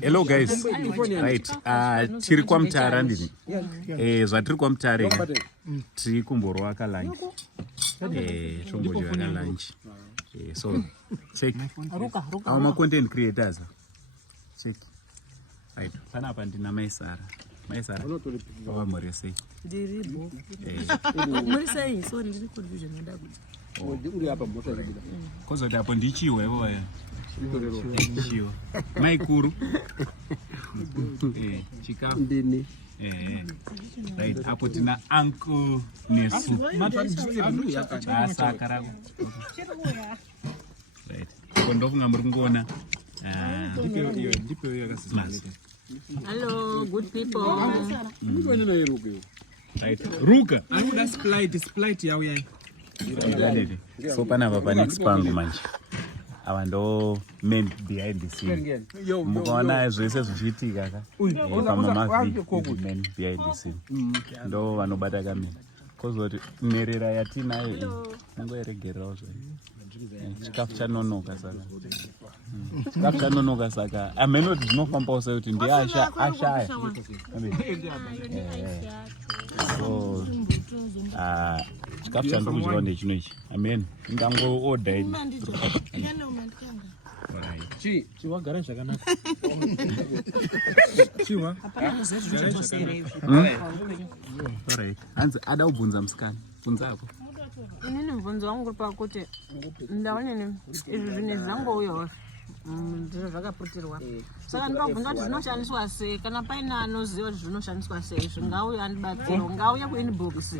Hello guys. Right. Tiri kwa Mutare ndini. Zvatiri kwa Mutare. Tiri kumborwa ka lunch. Tombodya ka lunch. So check. Our content creators. Check. Right. Pana hapa ndina Maisara. Maisara. Baba Morese. Ndiribo. Morese so ndiri confusion nda kuti. Uri hapa mbota zibida. Kozo hapo ndichiwe boya. Ndichiwe. Maikuru. Chikafu. Ndini. Right. Hapo tina Uncle Nesu. Sakara. Right. Kondofu ngamuri ngona. Ndipo yakasimama. Hello, good people. Right. Ruka. Akuda split yauya. So pana papa next pangu manje. Ava ndo men behind the scene. Mukaona zvese zvichiitika ka. Pamavhidhi men behind the scene. Ndo vanobata kamera. Kozoti nherera yatinayo mungoeregererawo zvayo. Chikafu chanonoka saka. Chikafu chanonoka saka. Amenoti zvinofambawo sekuti ndiye ashaya. So chikafu chandikudyawo ndechino ichi. Amen. Ndango-order ini. Chiwagara zvakanaka. Chiwa. Alright. Hanzi ada kubvunza musikana. Bvunza hapo. Inini mubvunzo wangu uri pakuti ndaonini izvi zvinhu zvangouyawo ndizvo zvakaputirwa. Saka ndinobvunza kuti zvinoshandiswa sei kana paina anoziva kuti zvinoshandiswa sei zvingauya andibatsira ngauye kuinbox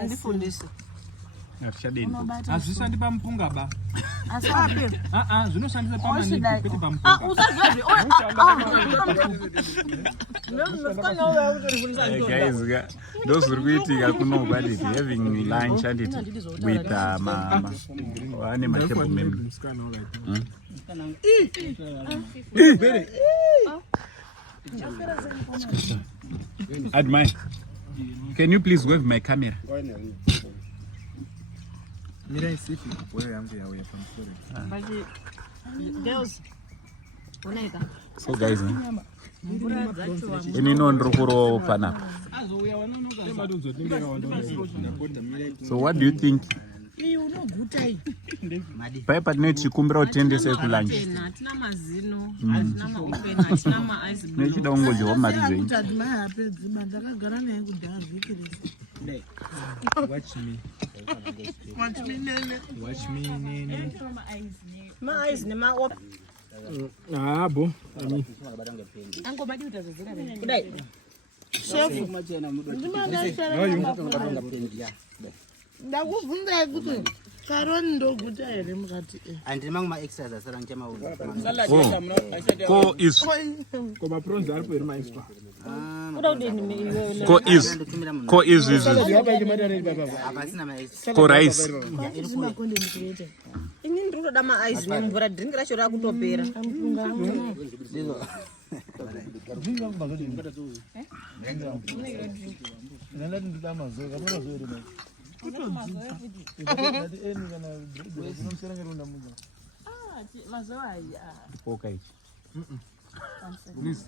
andifundise. Hazvishandi pamupunga ba. Asapi. Zvinoshandisa pamaniki kwete pamupunga. Guys, those who are having lunch and it with my table members. Admire. Can you please wave my camera? So guys, ini ndrukuro pana. So what do you think? Paipa tine chikumbira utendese ku lunch. Hatina mazino, hatina maopen, hatina ma-ice. Nechida ungodyawo mari zvenyu. Watch me. Ma-ice nema-open. Bo. Angobadi utazozera veni. Kudai. Chef. Ndakubvunza kuti Karoni ndoguta here mukati. Andina mangu ma-exercise asara nchamaura. Ko ma-prawns aripo here ma-extra. Ko rice. Ini ndinoda ma-ice nemvura drink racho rakutopera. Poka ichi. Please.